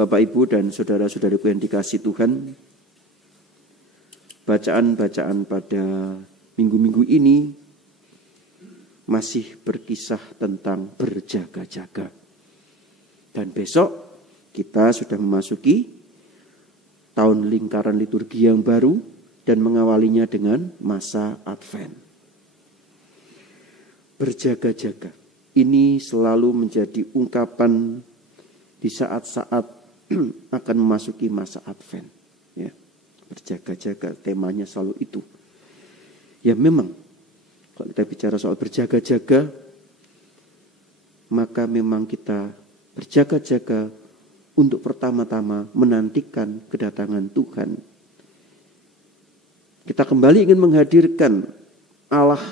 Bapak, Ibu, dan saudara-saudariku yang dikasihi Tuhan, bacaan-bacaan pada minggu-minggu ini masih berkisah tentang berjaga-jaga. Dan besok kita sudah memasuki tahun lingkaran liturgi yang baru dan mengawalinya dengan masa Advent. Berjaga-jaga ini selalu menjadi ungkapan di saat-saat akan memasuki masa Advent. Ya, berjaga-jaga, temanya selalu itu. Ya memang, kalau kita bicara soal berjaga-jaga, maka memang kita berjaga-jaga untuk pertama-tama menantikan kedatangan Tuhan. Kita kembali ingin menghadirkan Allah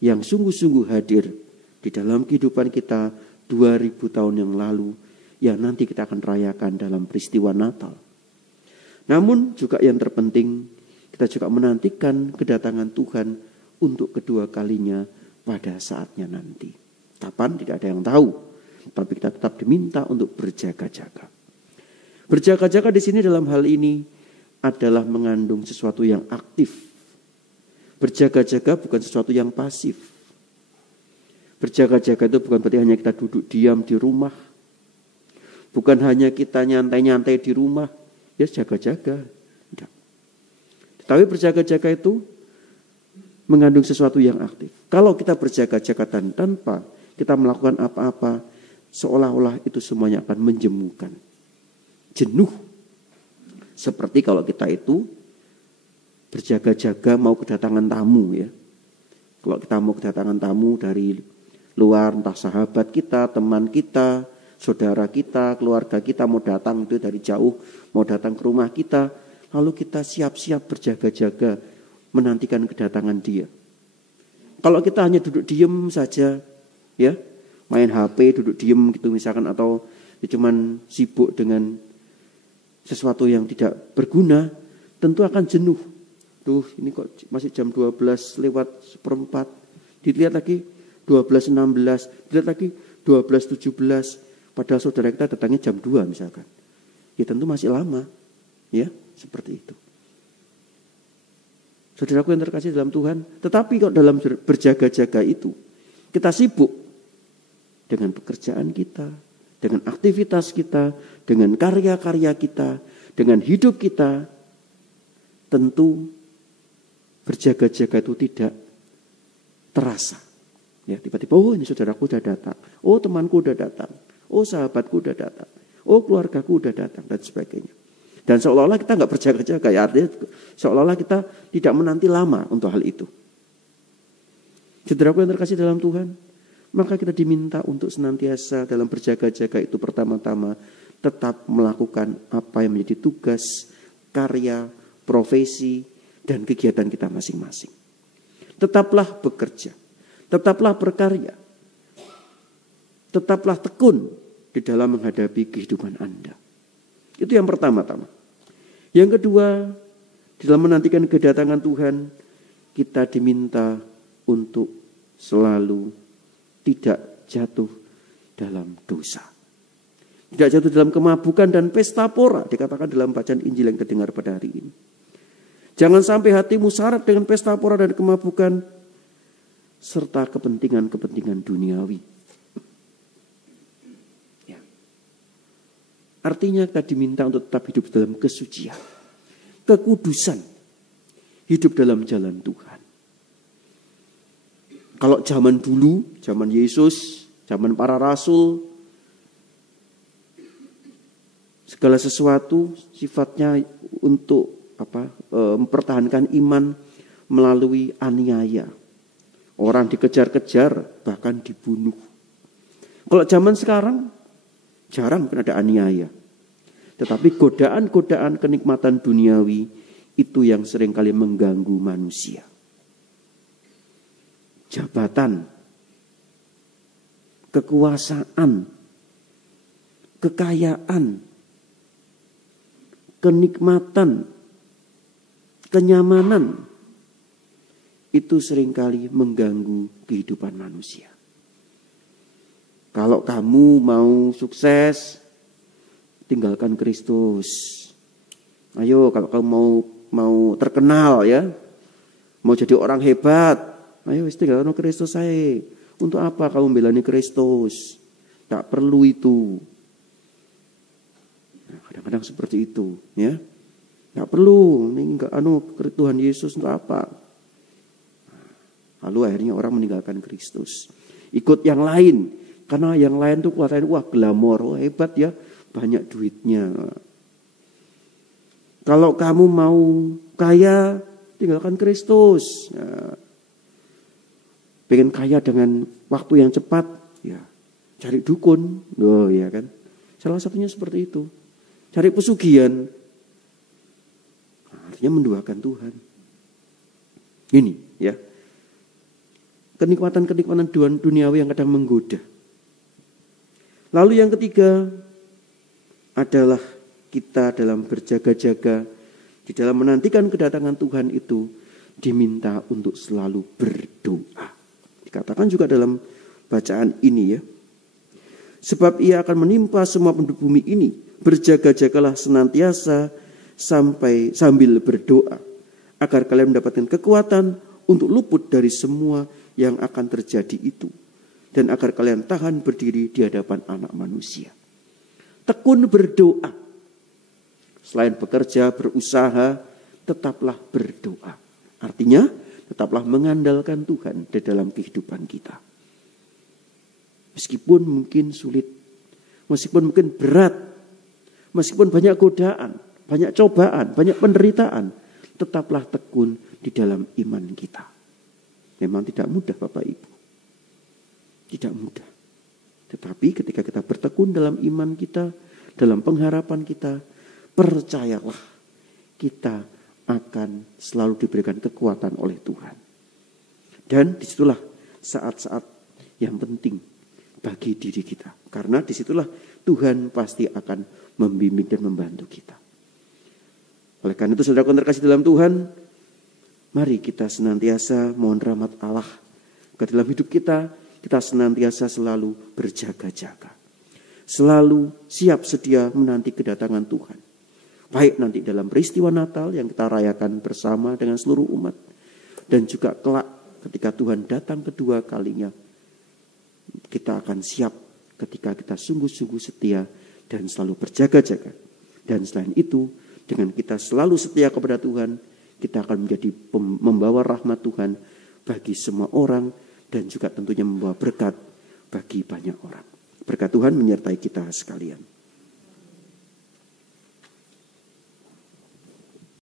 yang sungguh-sungguh hadir di dalam kehidupan kita 2000 tahun yang lalu, yang nanti kita akan rayakan dalam peristiwa Natal. Namun juga yang terpenting, kita juga menantikan kedatangan Tuhan untuk kedua kalinya pada saatnya nanti. Kapan? Tidak ada yang tahu. Tapi kita tetap diminta untuk berjaga-jaga. Berjaga-jaga di sini dalam hal ini adalah mengandung sesuatu yang aktif. Berjaga-jaga bukan sesuatu yang pasif. Berjaga-jaga itu bukan berarti hanya kita duduk diam di rumah. Bukan hanya kita nyantai-nyantai di rumah, ya jaga-jaga. Tidak. Tetapi berjaga-jaga itu mengandung sesuatu yang aktif. Kalau kita berjaga-jaga dan tanpa kita melakukan apa-apa, seolah-olah itu semuanya akan menjemukan. Jenuh. Seperti kalau kita itu berjaga-jaga mau kedatangan tamu ya. Kalau kita mau kedatangan tamu dari luar, entah sahabat kita, teman kita, saudara kita, keluarga kita mau datang itu dari jauh, mau datang ke rumah kita, lalu kita siap-siap berjaga-jaga menantikan kedatangan dia. Kalau kita hanya duduk diem saja, ya, main HP, duduk diem gitu misalkan, atau ya cuman sibuk dengan sesuatu yang tidak berguna, tentu akan jenuh. Duh, ini kok masih jam 12 lewat seperempat, dilihat lagi 12.16, dilihat lagi 12.17. Padahal saudara kita datangnya jam 2 misalkan. Ya tentu masih lama. Ya, seperti itu. Saudaraku yang terkasih dalam Tuhan. Tetapi kalau dalam berjaga-jaga itu, kita sibuk dengan pekerjaan kita, dengan aktivitas kita, dengan karya-karya kita, dengan hidup kita. Tentu berjaga-jaga itu tidak terasa. Ya, tiba-tiba, oh ini saudaraku sudah datang. Oh temanku sudah datang. Oh sahabatku udah datang. Oh keluargaku udah datang dan sebagainya. Dan seolah-olah kita nggak berjaga-jaga. Ya, artinya seolah-olah kita tidak menanti lama untuk hal itu. Saudaraku yang terkasih dalam Tuhan. Maka kita diminta untuk senantiasa dalam berjaga-jaga itu pertama-tama tetap melakukan apa yang menjadi tugas, karya, profesi, dan kegiatan kita masing-masing. Tetaplah bekerja. Tetaplah berkarya. Tetaplah tekun di dalam menghadapi kehidupan Anda. Itu yang pertama-tama. Yang kedua, dalam menantikan kedatangan Tuhan, kita diminta untuk selalu tidak jatuh dalam dosa. Tidak jatuh dalam kemabukan dan pesta pora, dikatakan dalam bacaan Injil yang kita dengar pada hari ini. Jangan sampai hatimu syarat dengan pesta pora dan kemabukan, serta kepentingan-kepentingan duniawi. Artinya kita diminta untuk tetap hidup dalam kesucian, kekudusan, hidup dalam jalan Tuhan. Kalau zaman dulu, zaman Yesus, zaman para rasul, segala sesuatu sifatnya untuk mempertahankan iman melalui aniaya. Orang dikejar-kejar, bahkan dibunuh. Kalau zaman sekarang, jarang ada aniaya. Tetapi godaan-godaan kenikmatan duniawi itu yang seringkali mengganggu manusia. Jabatan, kekuasaan, kekayaan, kenikmatan, kenyamanan, itu seringkali mengganggu kehidupan manusia. Kalau kamu mau sukses, tinggalkan Kristus. Ayo kalau kamu mau terkenal ya, mau jadi orang hebat, ayo tinggalkan Kristus saya. Untuk apa kamu belani Kristus? Tak perlu itu. Nah, kadang-kadang seperti itu, ya. Tak perlu, ini enggak Tuhan Yesus untuk apa? Lalu akhirnya orang meninggalkan Kristus, ikut yang lain, karena yang lain tuh kelihatannya wah glamor, wah hebat ya, banyak duitnya. Kalau kamu mau kaya, tinggalkan Kristus. Ya. Pengen kaya dengan waktu yang cepat, ya cari dukun, ya kan? Salah satunya seperti itu, cari pesugihan. Artinya menduakan Tuhan. Ini ya. Kenikmatan-kenikmatan duniawi yang kadang menggoda. Lalu yang ketiga adalah kita dalam berjaga-jaga di dalam menantikan kedatangan Tuhan itu diminta untuk selalu berdoa. Dikatakan juga dalam bacaan ini ya. Sebab ia akan menimpa semua penduduk bumi ini. Berjaga-jagalah senantiasa sambil berdoa. Agar kalian mendapatkan kekuatan untuk luput dari semua yang akan terjadi itu. Dan agar kalian tahan berdiri di hadapan anak manusia. Tekun berdoa. Selain bekerja, berusaha, tetaplah berdoa. Artinya, tetaplah mengandalkan Tuhan di dalam kehidupan kita. Meskipun mungkin sulit, meskipun mungkin berat, meskipun banyak godaan, banyak cobaan, banyak penderitaan, tetaplah tekun di dalam iman kita. Memang tidak mudah Bapak Ibu. Tidak mudah. Tetapi ketika kita bertekun dalam iman kita, dalam pengharapan kita, percayalah kita akan selalu diberikan kekuatan oleh Tuhan. Dan disitulah saat-saat yang penting bagi diri kita. Karena disitulah Tuhan pasti akan membimbing dan membantu kita. Oleh karena itu saudara terkasih dalam Tuhan, mari kita senantiasa mohon rahmat Allah ke dalam hidup kita. Kita senantiasa selalu berjaga-jaga. Selalu siap sedia menanti kedatangan Tuhan. Baik nanti dalam peristiwa Natal yang kita rayakan bersama dengan seluruh umat. Dan juga kelak ketika Tuhan datang kedua kalinya. Kita akan siap ketika kita sungguh-sungguh setia dan selalu berjaga-jaga. Dan selain itu, dengan kita selalu setia kepada Tuhan, kita akan menjadi membawa rahmat Tuhan bagi semua orang. Dan juga tentunya membawa berkat bagi banyak orang. Berkat Tuhan menyertai kita sekalian.